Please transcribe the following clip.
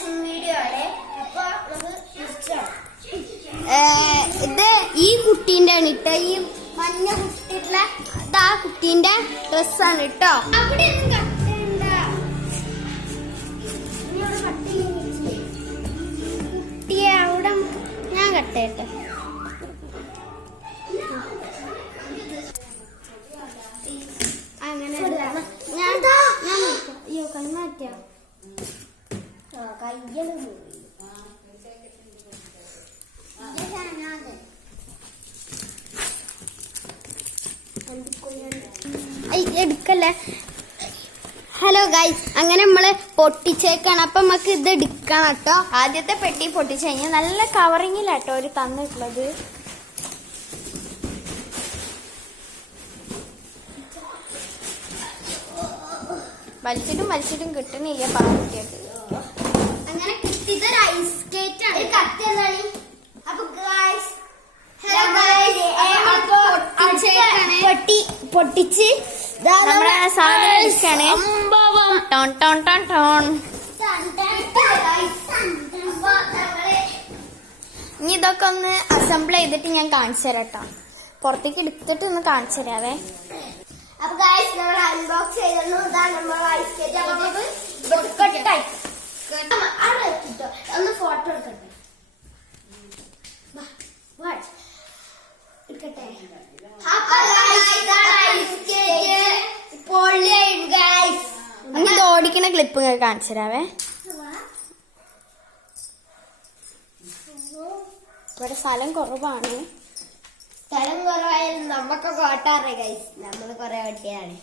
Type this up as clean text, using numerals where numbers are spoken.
Unboxing video ആണ്. അപ്പൊ ഇത് ഈ കുട്ടീന്റെ ആണ് കേട്ടോ. ഈ മഞ്ഞ കുട്ടിയുള്ള ആ കുട്ടീന്റെ ഡ്രസ്സാണ് കേട്ടോ. അവിടെ ഒന്നും കട്ടണ്ട. കുട്ടിയെ അവിടെ ഞാൻ കട്ടേട്ടെ. അങ്ങനെ അയ്യോ കൈമാറ്റിയ കയ്യലും എടുക്കല്ലേ. ഹലോ ഗൈസ്, അങ്ങനെ നമ്മള് പൊട്ടിച്ചേക്കാണ്. അപ്പൊ നമുക്ക് ഇത് എടുക്കണം കേട്ടോ. ആദ്യത്തെ പെട്ടി പൊട്ടിച്ചു കഴിഞ്ഞാൽ നല്ല കവറിങ്ങിലാട്ടോ ഒരു തന്നിട്ടുള്ളത്. വലിച്ചിട്ടും കിട്ടുന്നില്ല പാവയ്ക്കട്ട്. അങ്ങനെ കിട്ടിയത് ഐസ് സ്കേറ്റ് ആണ്. കത്തി എന്താണ്? അപ്പൊ ഗൈസ് പൊട്ടിച്ച് നമ്മുടെ സാധനം എടുക്കാണ്. ടോൺ ടോൺ ടോൺ ടോൺ. ഇനി ഇതൊക്കെ ഒന്ന് അസംബിൾ ചെയ്തിട്ട് ഞാൻ കാണിച്ചു തരാം കേട്ടോ. പുറത്തേക്ക് എടുത്തിട്ട് ഒന്ന് കാണിച്ചു തരാവേ. അപ്പൊ ഗൈസ് നമ്മൾ അൺബോക്സ് ചെയ്തിരുന്നു. ഇതാണ് നമ്മൾ ഐസ് സ്കേറ്റ്. അപ്പൊ നമുക്ക് ഒന്ന് ഫോട്ടോ എടുക്കട്ടെ. എടുക്കട്ടെ. ഇനി ഇത് ഓടിക്കുന്ന ക്ലിപ്പ് കാണിച്ചു തരാവേ. ഇവിടെ സ്ഥലം കുറവാണ്. സ്ഥലം കുറവായാലും നമ്മക്ക് കോട്ടാറേ ഗൈസ്. നമ്മള് കൊറേ വെട്ടിയാണ്.